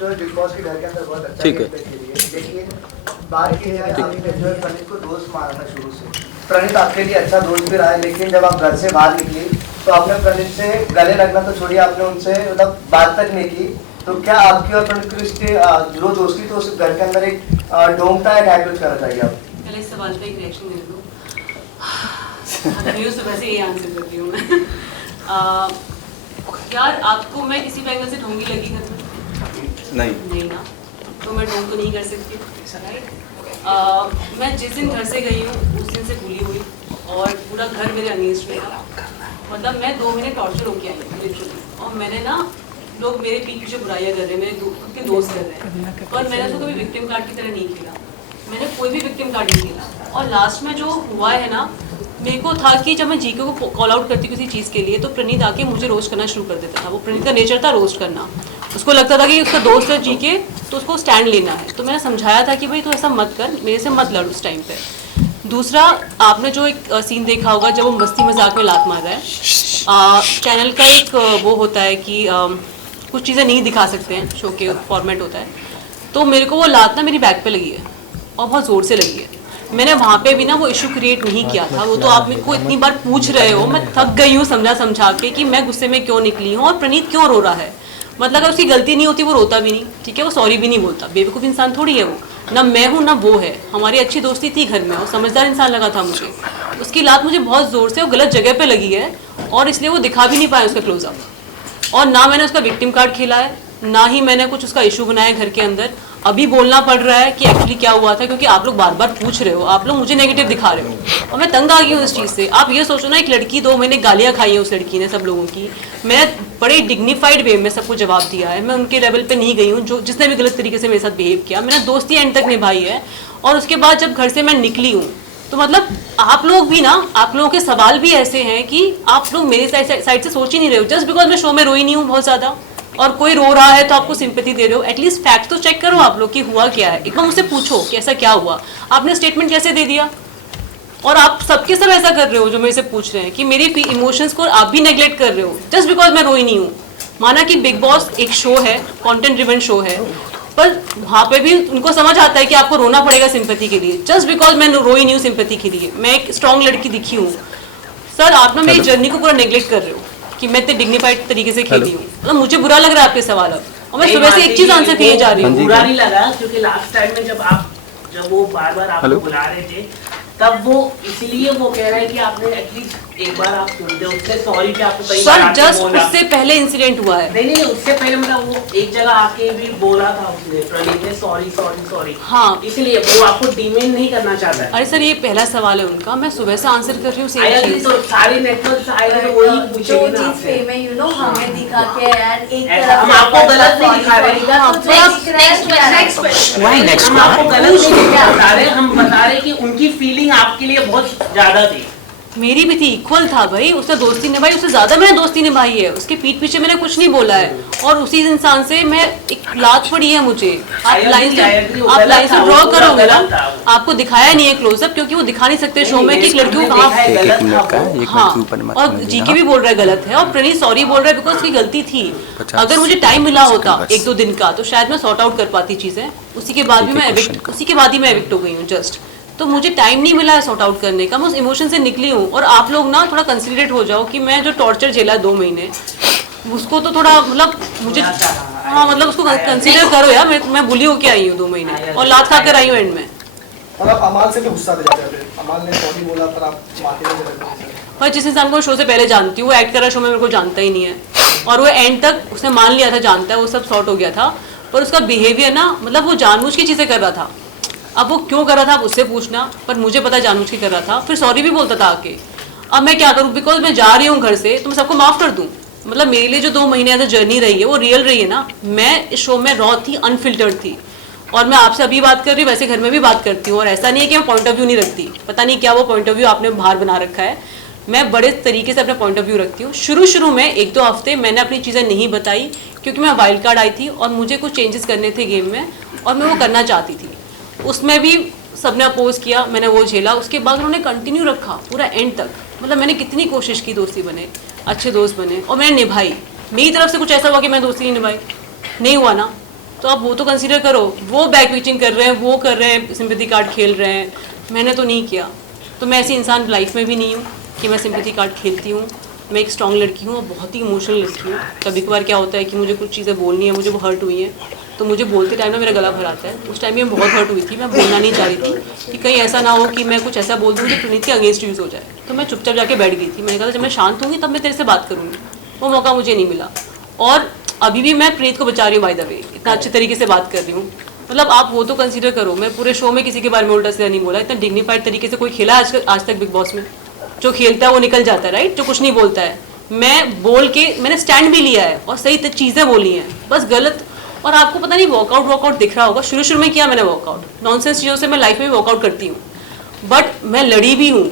जो big boss के घर के अंदर बहुत अच्छा ठीक है। खेली है, लेकिन बात की जाए आपने जो है प्रणीत को दोस्त माना था शुरू से। प्रणीत आपके लिए अच्छा दोस्त भी रहा है, लेकिन जब आप घर से बाहर निकली तो आपने प्रणीत से गले लगना तो छोड़िए, आपने उनसे मतलब बात तक नहीं की। तो क्या आपकी और प्रणीत की रिश्ते जो दोस्ती तो उस घर के अंदर एक ढोंगता है, क्या कुछ करना चाहिए आप? पहले इस सवाल पे एक रिएक्शन दे दो। तो वैसे ये आंसर करती हूँ मैं। यार आपको मैं किसी भी एंगल से ढोंगी लगी घर में? नहीं ना, तो मैं ढोंग तो नहीं कर सकती, राइट? मैं जिस दिन घर से गई हूँ उस दिन से भूली हुई और पूरा घर मेरे अगेंस्ट में था। मतलब मैं 2 महीने टॉर्चर होके आई हूँ लिटरली, और मैंने ना लोग मेरे पीछे बुराइयाँ कर रहे हैं, मेरे खुद के दोस्त कर रहे हैं, पर मैंने उसको कभी विक्टिम कार्ड की तरह नहीं खेला। मैंने कोई भी विक्टिम कार्ड नहीं खेला। और लास्ट में जो हुआ है ना, मेरे को था कि जब मैं जीके को कॉल आउट करती किसी चीज़ के लिए तो प्रणीत आके मुझे रोस्ट करना शुरू कर देता था। वो प्रणीत का नेचर था रोस्ट करना। उसको लगता था कि उसका दोस्त है जीके तो उसको स्टैंड लेना है। तो मैंने समझाया था कि भाई तू ऐसा मत कर, मेरे से मत लड़ उस टाइम पे। दूसरा, आपने जो एक सीन देखा होगा जब वो मस्ती मजाक में लात मार रहा है, चैनल का एक वो होता है कि कुछ चीज़ें नहीं दिखा सकते हैं, शो के फॉर्मेट होता है। तो मेरे को वो लात ना मेरी बैक पे लगी है और बहुत ज़ोर से लगी है। मैंने वहाँ पे भी ना वो इशू क्रिएट नहीं किया था। वो तो आप मेरे को इतनी बार पूछ रहे हो, मैं थक गई हूँ समझा के कि मैं गुस्से में क्यों निकली हूँ और प्रणीत क्यों रो रहा है। मतलब अगर उसकी गलती नहीं होती वो रोता भी नहीं, ठीक है, वो सॉरी भी नहीं बोलता। बेवकूफ़ इंसान थोड़ी है वो, ना मैं हूँ ना वो है। हमारी अच्छी दोस्ती थी घर में, वो समझदार इंसान लगा था मुझे। उसकी लात मुझे बहुत ज़ोर से और गलत जगह पे लगी है और इसलिए वो दिखा भी नहीं पाया उसका क्लोजअप। और ना मैंने उसका विक्टिम कार्ड खेला है, ना ही मैंने कुछ उसका इशू बनाया घर के अंदर। अभी बोलना पड़ रहा है कि एक्चुअली क्या हुआ था, क्योंकि आप लोग बार बार पूछ रहे हो, आप लोग मुझे नेगेटिव दिखा रहे हो और मैं तंग आ गई हूँ इस चीज़ से। आप ये सोचो ना, एक लड़की 2 महीने गालियाँ खाई हैं उस लड़की ने सब लोगों की। मैं बड़े डिग्निफाइड वे में सबको जवाब दिया है। मैं उनके लेवल पे नहीं गई हूँ जो जिसने भी गलत तरीके से मेरे साथ बिहेव किया। मैंने दोस्ती एंड तक निभाई है। और उसके बाद जब घर से मैं निकली हूँ तो मतलब आप लोग भी ना, आप लोगों के सवाल भी ऐसे हैं कि आप लोग मेरे साइड से सोच ही नहीं रहे हो। जस्ट बिकॉज मैं शो में रोई नहीं हूँ बहुत ज़्यादा और कोई रो रहा है तो आपको सिंपैथी दे रहे हो। एटलीस्ट फैक्ट तो चेक करो आप लोग कि हुआ क्या है। एक बार मुझसे पूछो कि ऐसा क्या हुआ। आपने स्टेटमेंट कैसे दे दिया? और आप सबके सब ऐसा कर रहे हो जो मेरे से पूछ रहे हैं कि मेरी इमोशंस को आप भी नेग्लेक्ट कर रहे हो जस्ट बिकॉज मैं रोई नहीं हूँ। माना कि बिग बॉस एक शो है, कंटेंट ड्रिवन शो है, पर वहाँ पे भी उनको समझ आता है कि आपको रोना पड़ेगा सिंपैथी के लिए। जस्ट बिकॉज मैं रोई नहीं हूँ सिंपैथी के लिए, मैं एक स्ट्रॉन्ग लड़की दिखी हूँ। सर आप ना मेरी जर्नी को पूरा नेग्लेक्ट कर रहे हो कि मैं इतने डिग्निफाइड तरीके से खेली हूँ। मतलब मुझे बुरा लग रहा है आपके सवाल अब, और मैं सुबह से एक चीज आंसर किए जा रही हूँ। बुरा नहीं लगा क्योंकि लास्ट टाइम में जब वो बार बार आपको बुला रहे थे तब वो इसीलिए वो कह रहे हैं कि आपने एटलीस्ट एक बार आप सुनते हो उससे सॉरी कि आपको कई बार आके जस्ट बोला। उससे पहले इंसिडेंट हुआ है। नहीं उससे पहले मतलब वो एक जगह आके भी बोला था उसने, प्रणीत ने सॉरी। हाँ, इसलिए वो आपको डिमेन नहीं करना चाहता है। अरे सर ये पहला सवाल है उनका, मैं सुबह से आंसर कर रही हूँ सेम चीज। तो सारे नेटवर्क आएंगे तो वही पूछेंगे ना चीज आपसे। फेम है, यू नो, हमें दिखा के यार एक हम आपको गलत नहीं दिखा रहे, हम आपको गलत नहीं बता रहे, हम बता रहे कि उनकी फीलिंग आपके लिए बहुत ज्यादा थी। मेरी भी थी, इक्वल था भाई। उसने दोस्ती निभाई, उससे ज्यादा मैंने दोस्ती निभाई है। उसके पीठ पीछे मैंने कुछ नहीं बोला है और उसी इंसान से मैं एक लात पड़ी है मुझे। आप लाइन से ड्रॉ करोगे ना, आपको दिखाया नहीं है क्लोजअप क्योंकि वो दिखा नहीं सकते शो में कि एक लड़की को कहाँ। हाँ, और जीके भी बोल रहा है गलत है और प्रणीत सॉरी बोल रहा है बिकॉज उसकी गलती थी। अगर मुझे टाइम मिला होता 1-2 दिन का तो शायद मैं सॉर्ट आउट कर पाती चीजें। उसी के बाद ही मैं एविक्ट हो गई हूँ जस्ट। तो मुझे टाइम नहीं मिला है सॉर्ट आउट करने का, मैं उस इमोशन से निकली हूँ। और आप लोग ना थोड़ा कंसिडरेट हो जाओ कि मैं जो टॉर्चर झेला 2 महीने उसको तो थोड़ा मतलब मुझे, हाँ मतलब उसको कंसिडर करो यार। मैं बुली होके आई हूँ 2 महीने और लात खा कर आई हूँ एंड में। और आप अमाल से भी गुस्सा दे जाते थे, अमाल ने सॉरी बोला पर आप माफी नहीं दे रहे। पर जिस इंसान को शो से पहले जानती हूँ, वो एक्ट कर रहा शो में मेरे को जानता ही नहीं है और वो एंड तक उसने मान लिया था जानता है, वो सब सॉर्ट हो गया था। पर उसका बिहेवियर ना, मतलब वो जानबूझ की चीज़ें कर रहा था। अब वो क्यों कर रहा था आप उससे पूछना, पर मुझे पता जानबूझ के कर रहा था। फिर सॉरी भी बोलता था आके। अब मैं क्या करूँ, बिकॉज मैं जा रही हूँ घर से तो मैं सबको माफ़ कर दूँ। मतलब मेरे लिए जो 2 महीने ऐसा जर्नी रही है वो रियल रही है ना। मैं इस शो में रॉ थी, अनफिल्टर्ड थी और मैं आपसे अभी बात कर रही हूँ, वैसे घर में भी बात करती हूँ। और ऐसा नहीं है कि मैं पॉइंट ऑफ व्यू नहीं रखती, पता नहीं क्या वो पॉइंट ऑफ व्यू आपने बाहर बना रखा है। मैं बड़े तरीके से अपना पॉइंट ऑफ व्यू रखती हूँ। शुरू में 1-2 हफ्ते मैंने अपनी चीज़ें नहीं बताई क्योंकि मैं वाइल्ड कार्ड आई थी और मुझे कुछ चेंजेस करने थे गेम में और मैं वो करना चाहती थी। उसमें भी सबने अपोज किया, मैंने वो झेला। उसके बाद उन्होंने कंटिन्यू रखा पूरा एंड तक। मतलब मैंने कितनी कोशिश की दोस्ती बने, अच्छे दोस्त बने और मैंने निभाई। मेरी तरफ से कुछ ऐसा हुआ कि मैं दोस्ती नहीं निभाई? नहीं हुआ ना। तो आप वो तो कंसीडर करो। वो बैक पिचिंग कर रहे हैं, वो कर रहे हैं, सिंपैथी कार्ड खेल रहे हैं, मैंने तो नहीं किया। तो मैं ऐसी इंसान लाइफ में भी नहीं हूँ कि मैं सिंपैथी कार्ड खेलती हूँ। मैं एक स्ट्रॉन्ग लड़की हूँ और बहुत ही इमोशनल लड़की हूँ। कभी कभार क्या होता है कि मुझे कुछ चीज़ें बोलनी है, मुझे वो हर्ट हुई है, तो मुझे बोलते टाइम ना मेरा गला भर आता है। उस टाइम में बहुत हर्ट हुई थी, मैं बोलना नहीं चाह रही थी कि कहीं ऐसा ना हो कि मैं कुछ ऐसा बोल दूँ जो प्रणीत के अगेंस्ट यूज़ हो जाए। तो मैं चुपचाप जाके बैठ गई थी। मैंने कहा जब मैं शांत होंगी तब मैं तेरे से बात करूँगी। वो मौका मुझे नहीं मिला और अभी भी मैं प्रणीत को बचा रही हूँ। बाय द वे, इतना अच्छे तरीके से बात कर रही हूँ। मतलब आप वो तो कंसीडर करो, मैं पूरे शो में किसी के बारे में उल्टा सीधा नहीं बोला। इतना डिग्निफाइड तरीके से कोई खेला आज तक बिग बॉस में? जो खेलता है वो निकल जाता है, राइट? जो कुछ नहीं बोलता है। मैं बोल के मैंने स्टैंड भी लिया है और सही चीज़ें बोली हैं, बस गलत। और आपको पता नहीं वर्कआउट दिख रहा होगा, शुरू में किया मैंने वर्कआउट, नॉनसेंस चीज़ों से मैं लाइफ में वर्कआउट करती हूँ, बट मैं लड़ी भी हूँ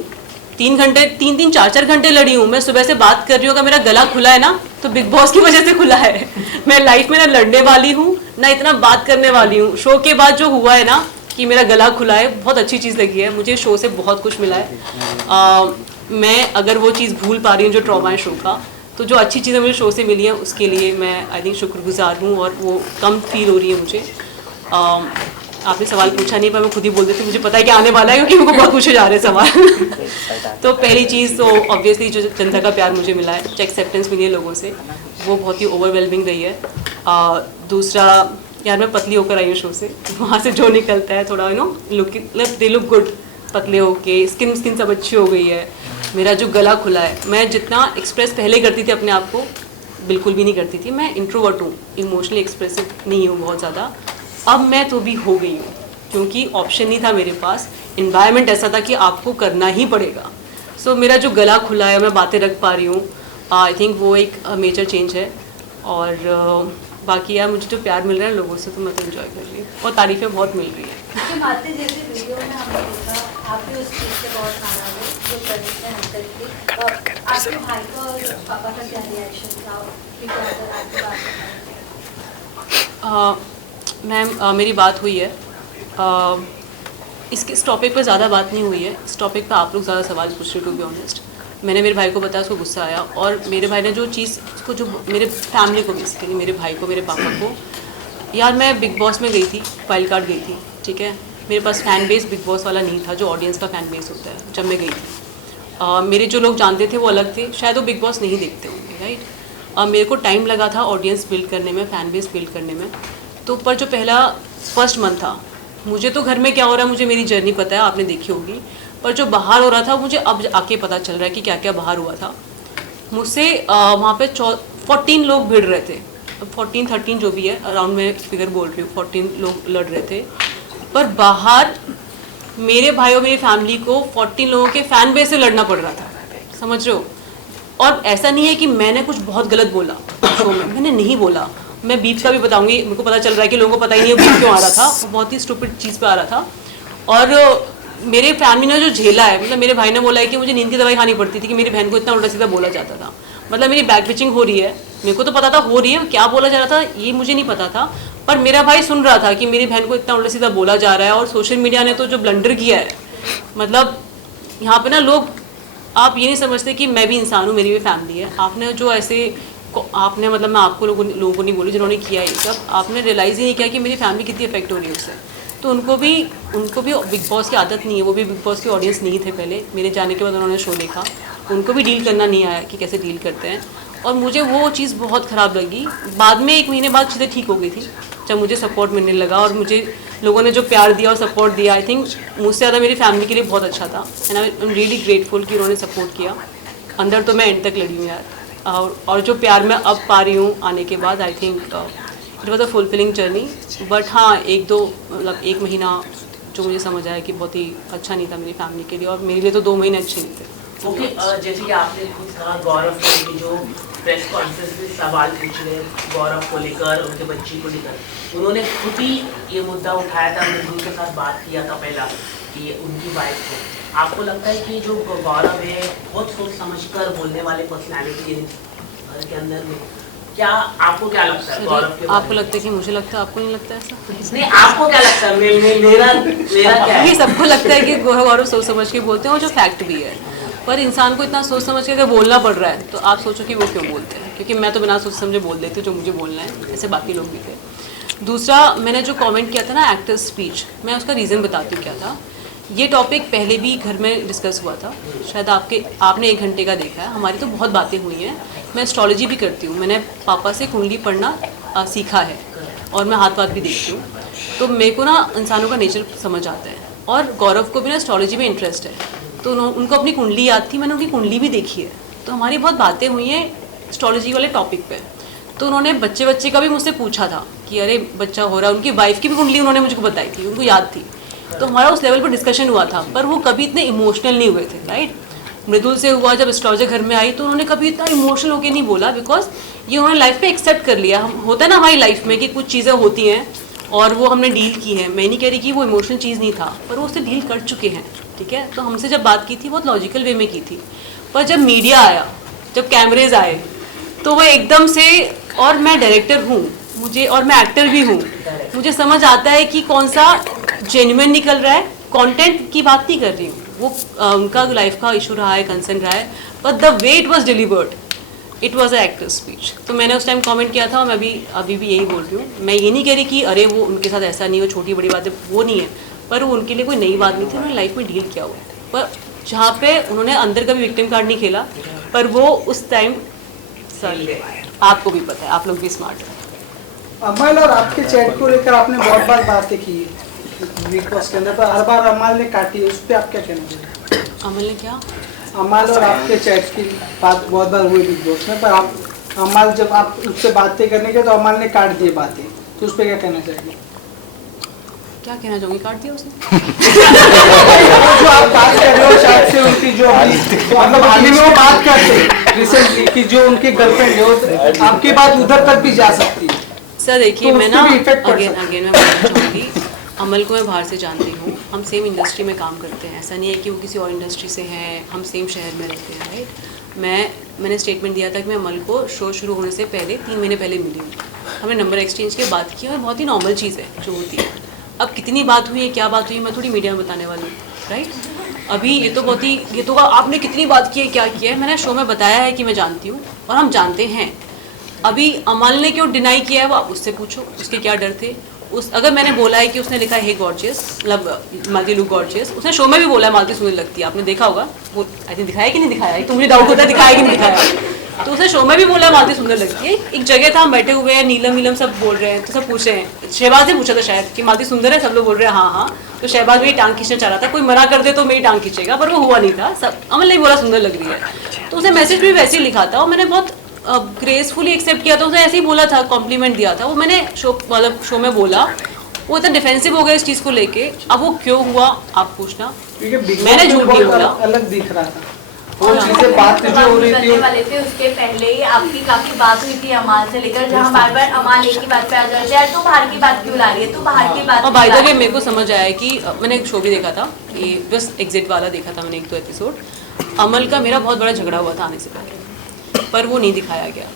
3 घंटे 4 घंटे लड़ी हूँ। मैं सुबह से बात कर रही हूँ, अगर मेरा गला खुला है ना तो बिग बॉस की वजह से खुला है। मैं लाइफ में ना लड़ने वाली हूँ ना इतना बात करने वाली हूँ। शो के बाद जो हुआ है ना कि मेरा गला खुला है, बहुत अच्छी चीज़ लगी है मुझे। शो से बहुत कुछ मिला है। मैं अगर वो चीज़ भूल पा रही हूँ जो ट्रॉमा है शो का, तो जो अच्छी चीज़ें मुझे शो से मिली हैं उसके लिए मैं आई थिंक शुक्रगुजार हूँ और वो कम फील हो रही है मुझे। आपने सवाल पूछा नहीं पर मैं खुद ही बोल देती हूँ, मुझे पता है कि आने वाला है क्योंकि मुझको बहुत पूछे जा रहे हैं सवाल। तो पहली चीज़ तो ऑब्वियसली जो जनता का प्यार मुझे मिला है, जो एक्सेप्टेंस मिली है लोगों से, वो बहुत ही ओवरवेलमिंग रही है। दूसरा, यार मैं पतली होकर आई हूँ शो से, वहाँ से जो निकलता है थोड़ा दे लुक गुड, पतले होके स्किन सब अच्छी हो गई है। मेरा जो गला खुला है, मैं जितना एक्सप्रेस पहले करती थी अपने आप को बिल्कुल भी नहीं करती थी। मैं इंट्रोवर्ट हूँ, इमोशनली एक्सप्रेसिव नहीं हूँ बहुत ज़्यादा। अब मैं तो भी हो गई हूँ क्योंकि ऑप्शन नहीं था मेरे पास, इन्वायरमेंट ऐसा था कि आपको करना ही पड़ेगा। सो मेरा जो गला खुला है, मैं बातें रख पा रही हूँ, आई थिंक वो एक मेजर चेंज है। और बाकी यार मुझे जो प्यार मिल रहा है लोगों से तो मैं तो एंजॉय कर रही हूँ और तारीफ़ें बहुत मिल रही है। बातें जैसे वीडियो में हमने देखा, आप भी उस चीज़ से बहुत नाराज हो जो प्रणीत ने अंकल की, और आपके भाई का और पापा का क्या रिएक्शन था? आपकी बात मैम मेरी बात हुई है, इस टॉपिक पर ज़्यादा बात नहीं हुई है। इस टॉपिक पर आप लोग ज़्यादा सवाल पूछ रहे, टू बी ऑनेस्ट। मैंने मेरे भाई को बताया, उसको गुस्सा आया, और मेरे भाई ने जो चीज़ उसको, जो मेरे फैमिली को बेसिकली, मेरे भाई को, मेरे पापा को, यार मैं बिग बॉस में गई थी, वाइल्ड कार्ड गई थी, ठीक है। मेरे पास फ़ैन बेस बिग बॉस वाला नहीं था जो ऑडियंस का फ़ैन बेस होता है। जब मैं गई थी मेरे जो लोग जानते थे वो अलग थे, शायद वो बिग बॉस नहीं देखते होंगे, राइट। मेरे को टाइम लगा था ऑडियंस बिल्ड करने में, फ़ैन बेस बिल्ड करने में। तो पर जो फर्स्ट मंथ था, मुझे तो घर में क्या हो रहा है मुझे मेरी जर्नी पता है, आपने देखी होगी, पर जो बाहर हो रहा था मुझे अब आके पता चल रहा है कि क्या क्या बाहर हुआ था। मुझसे वहाँ पे 14 लोग भिड़ रहे थे, 14-13 जो भी है, अराउंड मैं फिगर बोल रही हूँ, 14 लोग लड़ रहे थे। पर बाहर मेरे भाई और मेरी फैमिली को 14 लोगों के फ़ैन बेस से लड़ना पड़ रहा था, समझ रहे हो। और ऐसा नहीं है कि मैंने कुछ बहुत गलत बोला शो में, मैंने नहीं बोला। मैं बीफ का भी बताऊंगी, मेरे को पता चल रहा है कि लोगों को पता ही नहीं है बीफ क्यों आ रहा था, वो बहुत ही स्टूपिड चीज़ पे आ रहा था। और मेरे फैमिली ने जो झेला है, मतलब मेरे भाई ने बोला है कि मुझे नींद की दवाई खानी पड़ती थी कि मेरी बहन को इतना उल्टा सीधा बोला जाता था। मतलब मेरी बैक पिचिंग हो रही है, मेरे को तो पता था हो रही है, क्या बोला जा रहा था ये मुझे नहीं पता था, पर मेरा भाई सुन रहा था कि मेरी बहन को इतना उल्टा सीधा बोला जा रहा है। और सोशल मीडिया ने तो जो ब्लंडर किया है, मतलब यहाँ पे ना लोग, आप ये नहीं समझते कि मैं भी इंसान हूँ, मेरी भी फैमिली है। आपने जो ऐसे आपने, मतलब मैं आपको लोगों को नहीं बोली जिन्होंने किया ये सब, आपने रियलाइज़ ही नहीं किया कि मेरी फैमिली कितनी इफेक्ट हो रही है उससे। तो उनको भी बिग बॉस की आदत नहीं है, वो भी बिग बॉस की ऑडियंस नहीं थे पहले। मेरे जाने के बाद उन्होंने शो देखा, उनको भी डील करना नहीं आया कि कैसे डील करते हैं। और मुझे वो चीज़ बहुत ख़राब लगी। बाद में 1 महीने बाद चीज़ें ठीक हो गई थी, जब मुझे सपोर्ट मिलने लगा और मुझे लोगों ने जो प्यार दिया और सपोर्ट दिया, आई थिंक मुझसे ज़्यादा मेरी फैमिली के लिए बहुत अच्छा था। And I am really grateful कि उन्होंने सपोर्ट किया। अंदर तो मैं एंड तक लड़ी हूँ यार, और जो प्यार मैं अब पा रही हूँ आने के बाद, I think it was a fulfilling journey. But हाँ, 1 महीना जो मुझे समझ आया कि बहुत ही अच्छा नहीं था मेरी फैमिली के लिए, और मेरे लिए तो 2 महीने अच्छे नहीं थे। ओके, जैसे कि आपने खुद कहा, गौरव को जो प्रेस कॉन्फ्रेंस में सवाल पूछ रहे गौरव को लेकर, उनके बच्ची को लेकर, उन्होंने खुद ही ये मुद्दा उठाया था, हमने उनके साथ बात किया था पहला कि उनकी वाइफ को। आपको लगता है कि जो गौरव है बहुत सोच समझकर बोलने वाले पर्सनैलिटी है घर के अंदर में, क्या आपको क्या लगता है गौरव के? आपको लगता है कि मुझे लगता है, आपको नहीं लगता ऐसा? नहीं, आपको क्या लगता है? मेरा क्या है? ये सबको लगता है कि गौरव सोच समझ के बोलते हैं, और जो फैक्ट भी है। पर इंसान को इतना सोच समझ के अगर बोलना पड़ रहा है तो आप सोचो कि वो क्यों बोलते हैं। क्योंकि मैं तो बिना सोच समझे बोल देती हूँ जो मुझे बोलना है, ऐसे बाकी लोग भी थे। दूसरा मैंने जो कमेंट किया था ना एक्टर्स स्पीच, मैं उसका रीज़न बताती हूँ क्या था। ये टॉपिक पहले भी घर में डिस्कस हुआ था, शायद आपने 1 घंटे का देखा है। हमारी तो बहुत बातें हुई हैं। मैं एस्ट्रोलॉजी भी करती हूँ, मैंने पापा से कुंडली पढ़ना सीखा है और मैं हाथ भी देखती हूँ, तो मेरे को ना इंसानों का नेचर समझ आता है। और गौरव को भी ना एस्ट्रोलॉजी में इंटरेस्ट है, तो उनको अपनी कुंडली याद थी, मैंने उनकी कुंडली भी देखी है, तो हमारी बहुत बातें हुई हैं एस्ट्रोलॉजी वाले टॉपिक पे। तो उन्होंने बच्चे का भी मुझसे पूछा था कि अरे बच्चा हो रहा है, उनकी वाइफ की भी कुंडली उन्होंने मुझको बताई थी, उनको याद थी। तो हमारा उस लेवल पर डिस्कशन हुआ था, पर वो कभी इतने इमोशनल नहीं हुए थे, राइट। मृदुल से हुआ जब एस्ट्रोलॉजर घर में आई, तो उन्होंने कभी इतना इमोशनल होकर नहीं बोला, बिकॉज ये उन्होंने लाइफ में एक्सेप्ट कर लिया। हम होता है ना हमारी लाइफ में कि कुछ चीज़ें होती हैं और वो हमने डील की हैं। मैं नहीं कह रही कि वो इमोशनल चीज़ नहीं था, पर वो उससे डील कर चुके हैं, ठीक है। तो हमसे जब बात की थी बहुत लॉजिकल वे में की थी, पर जब मीडिया आया, जब कैमरेज आए, तो वो एकदम से, और मैं डायरेक्टर हूँ मुझे, और मैं एक्टर भी हूँ, मुझे समझ आता है कि कौन सा जेन्युइन निकल रहा है। कंटेंट की बात नहीं कर रही हूँ, वो उनका लाइफ का इशू रहा है, कंसर्न रहा है, but the way it was delivered, it was a actor speech. तो मैंने उस टाइम कमेंट किया था, और मैं अभी भी यही बोल रही हूँ। मैं ये नहीं कह रही कि अरे वो उनके साथ ऐसा नहीं हो, छोटी बड़ी बातें वो नहीं है, पर वो उनके लिए कोई नई बात नहीं थी, उन्होंने लाइफ में डील किया हुआ। पर जहाँ पे उन्होंने अंदर का भी विक्टिम कार्ड नहीं खेला, पर वो उस टाइम, सॉरी आपको भी पता है, आप लोग भी स्मार्ट हैं। अमल और आपके चैट को लेकर आपने बहुत बार बातें की है बिग बॉस के अंदर, पर हर बार अमल ने काटी है, उस पर आप क्या कहना चाहेंगे? अमल ने क्या? अमल और आपके चैट की बात बहुत बार हुई बिग बॉस में, पर आप अमल जब आप उससे बातें करने के तो अमल ने काट दी बातें, तो उस पर क्या कहना चाहेंगे? क्या कहना चाहूँगी, काट दिया उसने। जो आप बात कर रहे हो शायद से उनकी जो मतलब हाल ही में वो बात करते रिसेंटली कि जो उनकी गर्लफ्रेंड है, आपकी बात उधर तक भी जा सकती है। सर देखिए, तो मैं ना उसपे भी effect पड़ अगेन सकता है। मैं बोलना चाहूँगी, अमल को मैं बाहर से जानती हूँ, हम सेम इंडस्ट्री में काम करते हैं, ऐसा नहीं है कि वो किसी और इंडस्ट्री से है, हम सेम शहर में रहते हैं, राइट। मैंने स्टेटमेंट दिया था कि मैं अमल को शो शुरू होने से पहले 3 महीने पहले मिली हूँ, हमने नंबर एक्सचेंज के बात की, और बहुत ही नॉर्मल चीज़ है जो होती है। अब कितनी बात हुई है, क्या बात हुई है, मैं थोड़ी मीडिया में बताने वाली हूँ, राइट। अभी ये तो आपने कितनी बात की है, क्या किया है, मैंने शो में बताया है कि मैं जानती हूँ और हम जानते हैं। अभी अमल ने क्यों डिनाई किया है वो आप उससे पूछो, उसके क्या डर थे। अगर मैंने बोला है कि उसने लिखा है हे गॉर्जियस, मतलब मालती लुक गॉर्जियस, उसने शो में भी बोला है मालती सुंदर लगती है, आपने देखा होगा, वो आई थिंक दिखाया कि नहीं दिखाया, तो मुझे डाउट होता है दिखाया कि नहीं दिखाया। तो उसने शो में भी बोला है मालती सुंदर लगती है। एक जगह था, हम बैठे हुए हैं, नीलम सब बोल रहे हैं, तो सब पूछ रहे हैं, शहबाज ने पूछा था शायद कि मालती सुंदर है, सब लोग बोल रहे हैं हाँ, तो शहबाज मेरी टांग खींचना चाह रहा था, कोई मना कर दे तो मेरी टांग खींचेगा, पर वो हुआ नहीं था, सब अमल ने बोला सुंदर लग रही है, तो उसने मैसेज भी वैसे ही लिखा था, और मैंने बहुत ग्रेसफुली एक्सेप्ट किया था, उसने ऐसे ही बोला था, कॉम्प्लीमेंट दिया था, वो मैंने शो में बोला, वो इतना डिफेंसिव हो गया इस चीज़ को लेके। अब वो क्यों हुआ आप पूछना, मैंने झूठ नहीं बोला, अलग दिख रहा था वो चीजें, बात जो हो रही थी वाले थे, उसके पहले ही आपकी काफी बात हुई थी अमाल से लेकर, जहाँ बार अमाल एक ही बात पे आ जाते हैं, तू बाहर की बात क्यों ला रही है, तू बाहर की बात। और बाय द वे मेरे को समझ आया कि मैंने एक शो भी देखा था, ये बस एग्जिट वाला देखा था मैंने 1-2 एपिसोड, अमल का मेरा बहुत बड़ा झगड़ा हुआ था आने से पहले, पर वो नहीं दिखाया गया।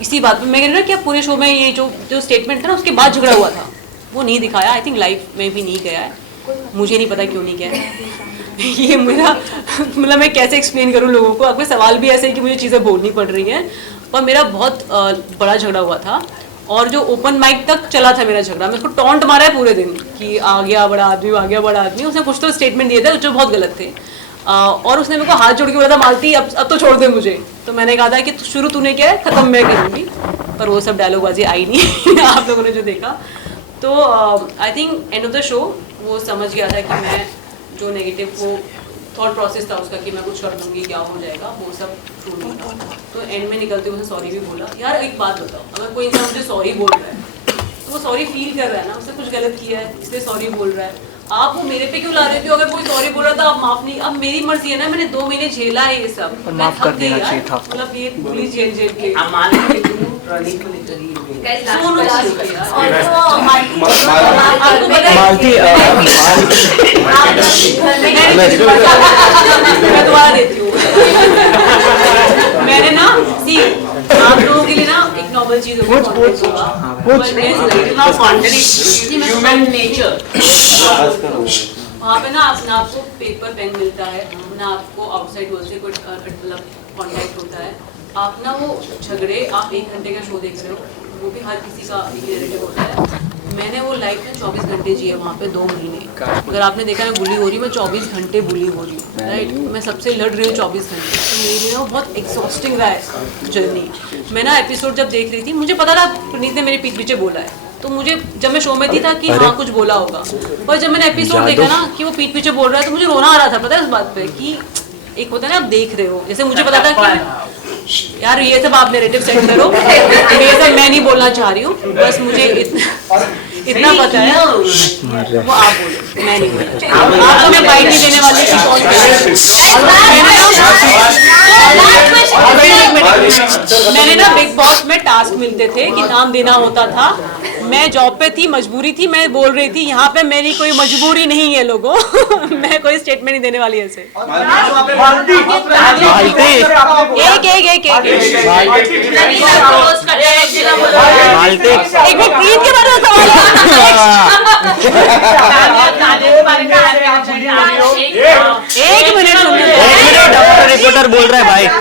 इसी बात में मैं कह रही ना कि पूरे शो में ये जो स्टेटमेंट था ना, उसके बाद झगड़ा हुआ था, वो नहीं दिखाया। आई थिंक लाइफ में भी नहीं गया है, मुझे नहीं पता क्यों नहीं गया है। ये मेरा मतलब मैं कैसे एक्सप्लेन करूँ लोगों को, आपके सवाल भी ऐसे है कि मुझे चीज़ें बोलनी पड़ रही हैं, पर मेरा बहुत बड़ा झगड़ा हुआ था, और जो ओपन माइक तक चला था मेरा झगड़ा, मैं उसको टॉन्ट मारा है पूरे दिन कि आ गया बड़ा आदमी, आ गया बड़ा आदमी। उसने कुछ तो स्टेटमेंट दिए थे जो बहुत गलत थे, और उसने मेरे को हाथ जोड़ के बोला था मालती अब तो छोड़ दे मुझे, तो मैंने कहा था कि शुरू तूने किया है, ख़त्म मैं करूँगी, पर वो सब डायलॉगबाजी आई नहीं आप लोगों ने जो देखा। तो I think end of the show वो समझ गया था कि मैं जो नेगेटिव वो थॉट प्रोसेस था उसका कि मैं कुछ कर दूंगी, क्या हो जाएगा, वो सब ट्रू नहीं था। तो एंड में निकलते हुए सॉरी भी बोला। यार एक बात बताओ, अगर कोई इंसान मुझे सॉरी बोल रहा है तो वो सॉरी फील कर रहा है ना, उसने कुछ गलत किया है इसलिए सॉरी बोल रहा है। आप वो मेरे पे क्यों ला रहे हो? अगर कोई सॉरी बोल रहा था आप माफ नहीं, अब मेरी मर्जी है ना, मैंने 2 महीने झेला है ये सब, माफ कर देना चाहिए था। मतलब ये पूरी जेल के अमान को लेकर मैं दोबारा देती हूँ। मैंने ना सी आप लोगों के लिए ना एक नॉर्मल चीज ह्यूमन नेचर, वहाँ पे ना आपको पेपर पेन मिलता है ना, आपको आउटसाइड वर्ल्ड से कोई मतलब कॉन्टैक्ट होता है। आप ना वो झगड़े, आप 1 घंटे का शो देख रहे हो, वो भी हर किसी का ये रिलेटिव होता है। मैंने वो लाइफ में 24 घंटे जिए वहाँ पे 2 महीने। अगर आपने देखा मैं बुली हो रही हूँ, मैं 24 घंटे बुली हो रही हूँ, राइट। मैं सबसे लड़ रही हूँ 24 घंटे। तो मेरे लिए ना बहुत एक्सॉस्टिंग रहा है जर्नी। मैं ना एपिसोड जब देख रही थी, मुझे पता था पुनीत ने मेरे पीठ पीछे बोला है, तो मुझे जब मैं शो में थी था कि हाँ कुछ बोला होगा, पर जब मैंने एपिसोड देखा ना कि वो पीठ पीछे बोल रहा है, तो मुझे रोना आ रहा था। पता है इस बात पे कि एक होता है ना, आप देख रहे हो, जैसे मुझे पता था कि यार ये सब आप नैरेटिव सेट करो, ये सब मैं नहीं बोलना चाह रही हूँ, बस मुझे इतना पता है, वो आप बोलो, मैं नहीं बोलना। आप तो मैं बाइट नहीं देने वाली कि कौन मैंने ना बिग बॉस में टास्क मिलते थे कि नाम देना होता था। मैं जॉब पे थी, मजबूरी थी, मैं बोल रही थी। यहाँ पे मेरी कोई मजबूरी नहीं है लोगों। मैं कोई स्टेटमेंट नहीं देने वाली ऐसे। एक प्रीत के बारे में एक मिनट रिपोर्टर बोल रहा है भाई। क्या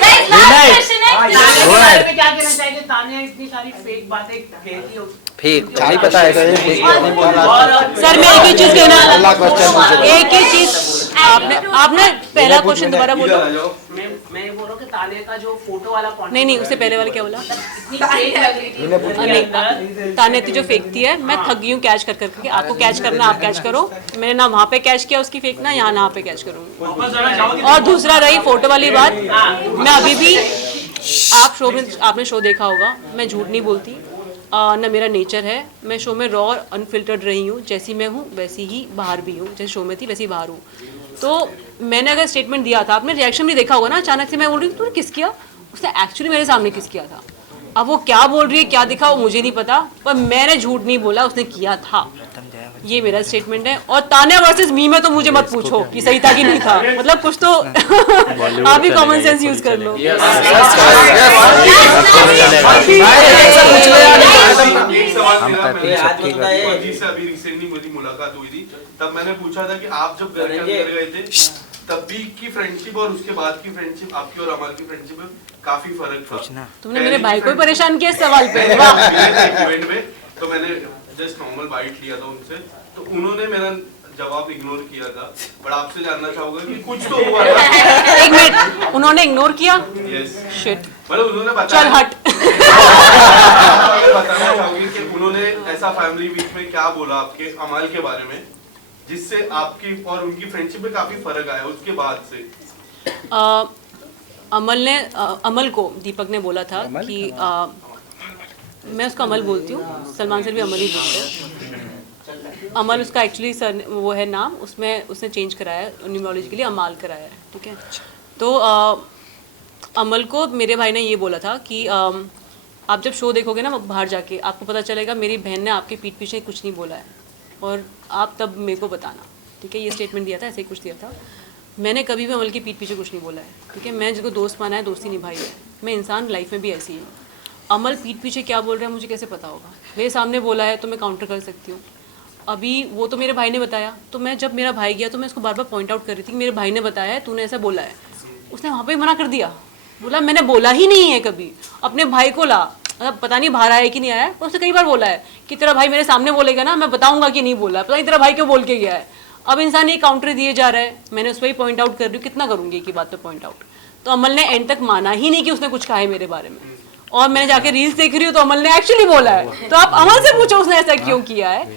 कहना चाहिए? तानिया इतनी सारी फेक बातें कहती है, फेक नहीं पता है सर। मैं एक ही चीज कहना, एक ही चीज आपने पहला क्वेश्चन दोबारा बोलो। मैं ये बोल रहा हूँ कि तानिया का जो फोटो वाला नहीं उससे पहले वाले क्या बोला? इतनी फेक लग रही थी। नहीं, तानिया जो फेंकती है, मैं थक गई हूँ कैच कर करके। आपको कैच करना आप कैच करो। मैंने ना वहाँ पे कैच किया उसकी फेंकना, यहाँ ना पे कैच करूँगी। और दूसरा रही फोटो वाली बात, मैं अभी भी, आप शो में आपने शो देखा होगा, मैं झूठ नहीं बोलती ना, मेरा नेचर है। मैं शो में रॉ और अनफिल्टर्ड रही हूँ, जैसी मैं हूँ वैसी ही बाहर भी हूँ, जैसे शो में थी वैसी बाहर हूँ। तो मैंने अगर स्टेटमेंट दिया था, आपने रिएक्शन भी देखा होगा ना, अचानक से मैं बोल रही हूँ तूने किस किया, उसने एक्चुअली मेरे सामने किस किया था। अब वो क्या बोल रही है क्या दिखा वो मुझे नहीं पता, पर मैंने झूठ नहीं बोला, उसने किया था। ये मेरा स्टेटमेंट है। और तानिया वर्सेस मी में तो मुझे मत पूछो कि सही था कि नहीं था, मतलब कुछ तो आप भी कॉमन सेंस यूज कर लो। अभी रिसेंटली मेरी मुलाकात हुई थी, तब मैंने पूछा था कि आप जब घर के अंदर गए थे तब भी की फ्रेंडशिप और उसके बाद की फ्रेंडशिप, आपकी और अमल की फ्रेंडशिप में काफी फर्क था। तुमने मेरे भाई को परेशान किया इस सवाल पे। इवेंट में तो मैंने जस्ट नॉर्मल बाइट लिया था उनसे, तो उन्होंने मेरा जवाब इग्नोर किया था। बट आपसे जानना चाहूंगा कि कुछ तो हुआ था। एक मिनट, उन्होंने इग्नोर किया? यस शिट, मतलब उन्होंने बताया। चल हट। बताना चाहूंगी कि उन्होंने ऐसा फैमिली बीच में क्या बोला आपके अमल के बारे में, जिससे आपकी और उनकी फ्रेंडशिप में काफी फर्क आया उसके बाद से? अमल को दीपक ने बोला था कि मैं उसका अमल बोलती हूँ, सलमान सर भी अमल ही बोलते हैं। अमल उसका एक्चुअली सर वो है नाम, उसमें उसने चेंज कराया है न्यूमरोलॉजी के लिए, अमाल कराया है, ठीक है। तो अमल को मेरे भाई ने ये बोला था कि आप जब शो देखोगे ना बाहर जाके, आपको पता चलेगा मेरी बहन ने आपके पीठ पीछे कुछ नहीं बोला है, और आप तब मेरे को बताना, ठीक है। ये स्टेटमेंट दिया था, ऐसे ही कुछ दिया था। मैंने कभी भी अमल के पीठ पीछे कुछ नहीं बोला है, ठीक है। मैं जिसको दोस्त माना है, दोस्ती निभाई है। मैं इंसान लाइफ में भी ऐसी है। अमल पीठ पीछे क्या बोल रहा है मुझे कैसे पता होगा? मेरे सामने बोला है तो मैं काउंटर कर सकती हूँ। अभी वो तो मेरे भाई ने बताया, तो मैं जब मेरा भाई गया तो मैं उसको बार बार पॉइंट आउट कर रही थी कि मेरे भाई ने बताया है, तूने ऐसा बोला है। उसने वहाँ पे मना कर दिया, बोला मैंने बोला ही नहीं है कभी। अपने भाई को ला, मतलब पता नहीं बाहर आया कि नहीं आया, पर उसने कई बार बोला है कि तेरा भाई मेरे सामने बोलेगा ना, मैं बताऊंगा कि नहीं बोला है, पता नहीं तेरा भाई क्यों बोल के गया है। अब इंसान ये काउंटर दिए जा रहा है, मैंने उस पर ही पॉइंट आउट कर रही हूँ, कितना करूँगी की बात पे पॉइंट आउट। तो अमल ने एंड तक माना ही नहीं कि उसने कुछ कहा है मेरे बारे में। और मैंने जाके रील्स देख रही हूँ तो अमल ने एक्चुअली बोला है, तो आप अमल से पूछो उसने ऐसा क्यों किया है।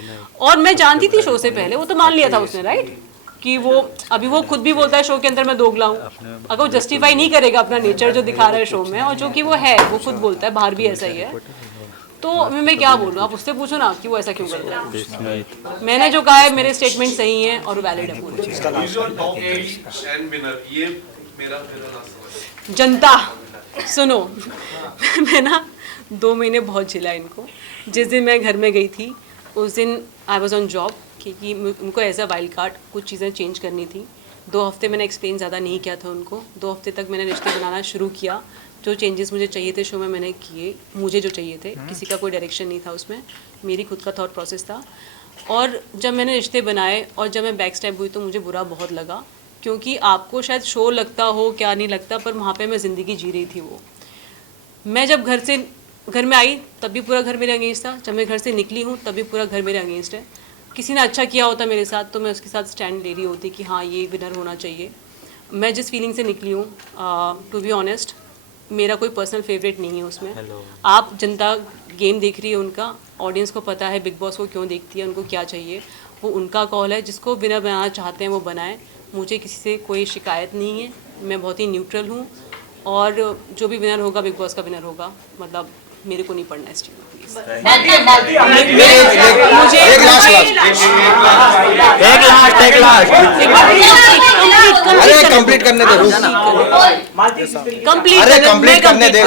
और मैं जानती थी शो से पहले, वो तो मान लिया था उसने, राइट, कि वो अभी वो खुद भी बोलता है शो के अंदर मैं दोगला हूँ। अगर वो जस्टिफाई नहीं करेगा अपना नेचर जो दिखा रहा है शो में, और जो कि वो है, वो खुद बोलता है बाहर भी ऐसा ही है, तो मैं क्या बोलूँ? आप उससे पूछो ना कि वो ऐसा क्यों कर रहा है। मैंने जो कहा है मेरे स्टेटमेंट सही हैं और वैलिड है पूरे। जनता सुनो, मैं ना 2 महीने बहुत झिला इनको। जिस दिन मैं घर में गई थी उस दिन आई वॉज ऑन जॉब, क्योंकि उनको एज अ वाइल्ड कार्ड कुछ चीज़ें चेंज करनी थी। 2 हफ्ते मैंने एक्सप्लेन ज़्यादा नहीं किया था उनको। 2 हफ्ते तक मैंने रिश्ते बनाना शुरू किया। जो चेंजेस मुझे चाहिए थे शो में मैंने किए, मुझे जो चाहिए थे, किसी का कोई डायरेक्शन नहीं था उसमें, मेरी खुद का थॉट प्रोसेस था। और जब मैंने रिश्ते बनाए और जब मैं बैक स्टेप हुई तो मुझे बुरा बहुत लगा, क्योंकि आपको शायद शो लगता हो क्या नहीं लगता, पर वहाँ पे मैं ज़िंदगी जी रही थी। वो मैं जब घर से घर में आई तब भी पूरा घर मेरे अगेंस्ट था, जब मैं घर से निकली हूँ तब भी पूरा घर मेरे अगेंस्ट है। किसी ने अच्छा किया होता मेरे साथ तो मैं उसके साथ स्टैंड ले रही होती कि हाँ ये विनर होना चाहिए। मैं जिस फीलिंग से निकली हूँ, टू बी ऑनेस्ट, मेरा कोई पर्सनल फेवरेट नहीं है उसमें। आप जनता गेम देख रही है, उनका ऑडियंस को पता है बिग बॉस को क्यों देखती है, उनको क्या चाहिए, वो उनका कॉल है। जिसको विनर बनाना चाहते हैं वो बनाए, मुझे किसी से कोई शिकायत नहीं है। मैं बहुत ही न्यूट्रल हूँ और जो भी विनर होगा बिग बॉस का विनर होगा। मतलब मेरे को नहीं पढ़ना इस चीज़ में प्लीज। अरे कंप्लीट करने दे, कंप्लीट करने दे।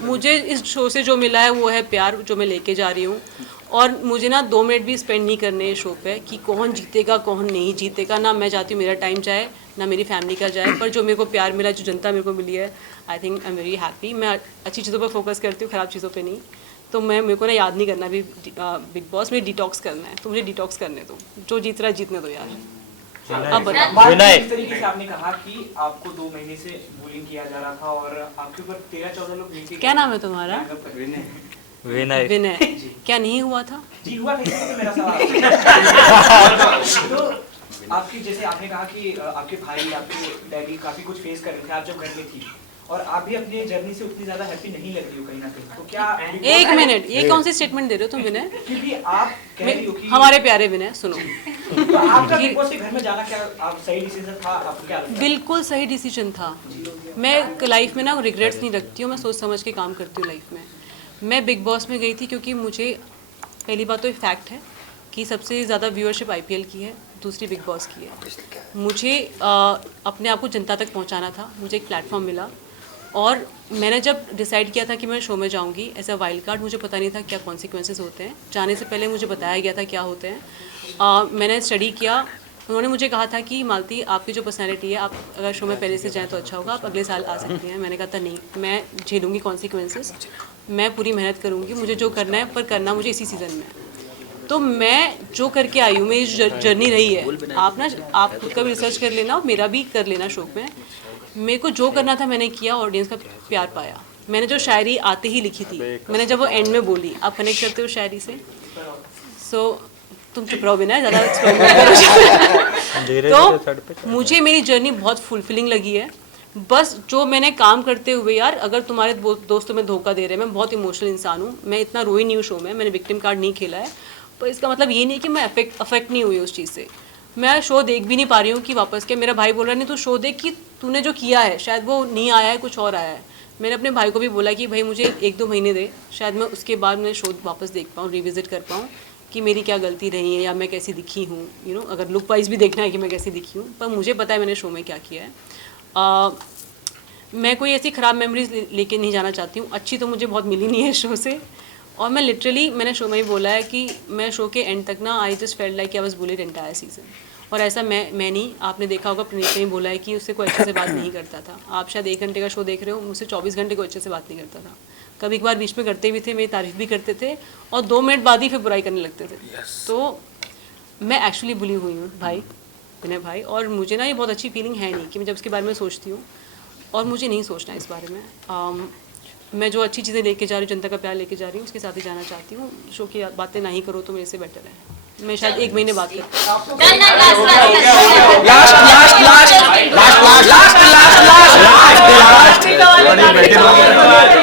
मुझे इस शो से जो मिला है वो है प्यार, जो मैं लेके जा रही हूँ। और मुझे ना 2 मिनट भी स्पेंड नहीं करने इस शो पे कि कौन जीतेगा कौन नहीं जीतेगा। ना मैं चाहती हूँ मेरा टाइम जाए, ना मेरी फैमिली का जाए। पर जो मेरे को प्यार मिला, जो जनता मेरे को मिली है, I think I am very happy. मैं अच्छी चीज़ों पर फोकस करती हूँ, ख़राब चीज़ों पे नहीं। तो मेरे को ना याद नहीं करना भी बिग बॉस में डिटॉक्स करना है, तो मुझे डिटॉक्स करने दो। जो जीत रहा है जीतने दो यार। अब बताओ। इस तरीके से आपने कहा कि आपको 2 महीने से बुलिंग किया जा रहा था और आपके ऊपर 13-14 लोग नीचे। क्या नाम है तुम्हारा? विनय। विनय। क्या नहीं हुआ था? जी हुआ था, तो मेरा सवाल। तो आपकी, जैसे आपने कहा कि आपके भाई, आपके डैडी काफी कुछ फेस कर रहे थे आप जब घर में थी, और आप भी अपनी जर्नी से उतनी ज्यादा हैप्पी नहीं लग रही हो कहीं ना कहीं। तो क्या एक मिनट, ये कौन सी स्टेटमेंट दे रहे हो तुम विनय? क्योंकि आप कह रही हो कि हमारे प्यारे विनय सुनो, तो आपका बिग बॉस के घर में जाना क्या आप सही डिसीजन था? आपको क्या लगता है? बिल्कुल सही डिसीजन था। मैं लाइफ में ना रिग्रेट्स नहीं रखती हूँ, मैं सोच समझ के काम करती हूँ लाइफ में। मैं बिग बॉस में गई थी क्योंकि मुझे पहली बात तो एक फैक्ट है कि सबसे ज़्यादा व्यूअरशिप आईपीएल की है, दूसरी बिग बॉस की है। मुझे अपने आप को जनता तक पहुंचाना था, मुझे एक प्लेटफॉर्म मिला। और मैंने जब डिसाइड किया था कि मैं शो में जाऊंगी एज अ वाइल्ड कार्ड, मुझे पता नहीं था क्या कॉन्सिक्वेंसेस होते हैं। जाने से पहले मुझे बताया गया था क्या होते हैं। मैंने स्टडी किया। उन्होंने मुझे कहा था कि मालती आपकी जो पर्सनैलिटी है, आप अगर शो में पहले से जाएँ तो अच्छा होगा, आप अगले साल आ सकती हैं। मैंने कहा था नहीं, मैं झेलूँगी कॉन्सिक्वेंसेस, मैं पूरी मेहनत करूँगी, मुझे जो करना है पर करना मुझे इसी सीज़न में। तो मैं जो करके आई हूँ, मेरी जो जर्नी रही है, आप खुद का भी रिसर्च कर लेना और मेरा भी कर लेना शो में। मेरे को जो करना था मैंने किया, ऑडियंस का प्यार पाया। मैंने जो शायरी आते ही लिखी थी, मैंने जब वो एंड में बोली, आप कनेक्ट करते हो शायरी से। सो तुम चुप रहो बिना ज़्यादा एक्सप्लेन तो मुझे मेरी जर्नी बहुत फुलफिलिंग लगी है। बस जो मैंने काम करते हुए यार, अगर तुम्हारे दोस्तों में धोखा दे रहे हैं, मैं बहुत इमोशनल इंसान हूँ, मैं इतना रोई नहीं हूँ शो में, मैंने विक्टिम कार्ड नहीं खेला है। पर इसका मतलब ये नहीं कि मैं अफेक्ट नहीं हुई उस चीज़ से। मैं शो देख भी नहीं पा रही हूँ कि वापस क्या। मेरा भाई बोल रहा है नहीं तू शो देख कि तूने जो किया है शायद वो नहीं आया है, कुछ और आया है। मैंने अपने भाई को भी बोला कि भाई मुझे 1-2 महीने दे, शायद मैं उसके बाद मैं शो वापस देख पाऊँ, रिविजिट कर पाऊँ कि मेरी क्या गलती रही है या मैं कैसी दिखी हूँ। यू नो, अगर लुक वाइज भी देखना है कि मैं कैसी दिखी हूँ, पर मुझे पता है मैंने शो में क्या किया है। मैं कोई ऐसी ख़राब मेमोरीज लेके नहीं जाना चाहती हूँ। अच्छी तो मुझे बहुत मिली नहीं है शो से। और मैं लिटरली, मैंने शो में ही बोला है कि मैं शो के एंड तक ना I just felt like I was bullied entire season. और ऐसा मैं नहीं, आपने देखा होगा प्रणीत ने बोला है कि उससे कोई अच्छे से बात नहीं करता था। आप शायद 1 घंटे का शो देख रहे हो, मुझसे 24 घंटे को अच्छे से बात नहीं करता था। कभी एक बार बीच में करते भी थे, मेरी तारीफ भी करते थे और 2 मिनट बाद ही फिर बुराई करने लगते थे। तो मैं एक्चुअली बुली हुई हूँ भाई, विनय भाई। और मुझे ना ये बहुत अच्छी फीलिंग है नहीं कि मैं जब इसके बारे में सोचती हूँ, और मुझे नहीं सोचना इस बारे में। मैं जो अच्छी चीज़ें लेके जा रही हूँ, जनता का प्यार लेके जा रही हूँ, उसके साथ ही जाना चाहती हूँ। शो की बातें नहीं करो तो मेरे से बेटर है। मैं शायद 1 महीने बात करती हूँ।